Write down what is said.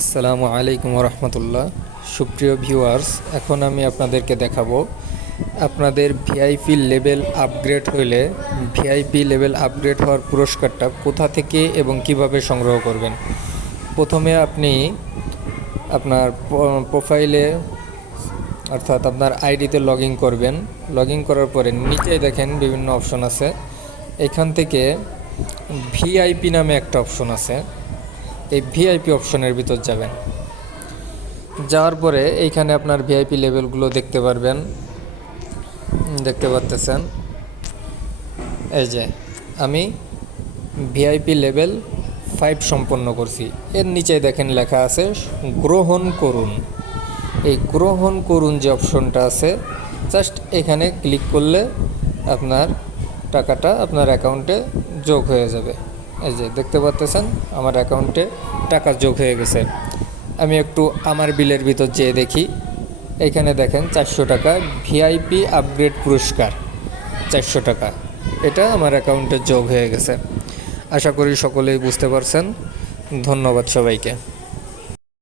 আসসালামু আলাইকুম রহমতুল্লাহ। সুপ্রিয় ভিউয়ার্স, এখন আমি আপনাদেরকে দেখাবো আপনাদের ভিআইপি লেভেল আপগ্রেড হলে ভিআইপি লেভেল আপগ্রেড হওয়ার পুরস্কারটা কোথা থেকে এবং কিভাবে সংগ্রহ করবেন। প্রথমে আপনি আপনার প্রোফাইলে অর্থাৎ আপনার আইডিতে লগ ইন করবেন। লগ ইন করার পরে নিচে দেখেন বিভিন্ন অপশন আছে। এখান থেকে ভিআইপি নামে একটা অপশন আছে, এই ভিআইপি অপশনের ভিতর যাবেন। যাওয়ার পরে এইখানে আপনার ভিআইপি লেভেলগুলো দেখতে পারবেন, দেখতে পারতেছেন। এই যে আমি ভিআইপি লেভেল 5 সম্পন্ন করছি। এর নিচে দেখেন লেখা আছে গ্রহণ করুন। এই গ্রহণ করুন যে অপশনটা আছে, জাস্ট এখানে ক্লিক করলে আপনার টাকাটা আপনার অ্যাকাউন্টে যোগ হয়ে যাবে। এই যে দেখতে পাচ্ছেন আমার অ্যাকাউন্টে টাকা যোগ হয়ে গেছে। আমি একটু আমার বিলের ভিতর যেয়ে দেখি, এইখানে দেখেন 400 টাকা ভিআইপি আপগ্রেড পুরস্কার, 400 টাকা এটা আমার অ্যাকাউন্টে যোগ হয়ে গেছে। আশা করি সকলেই বুঝতে পারছেন। ধন্যবাদ সবাইকে।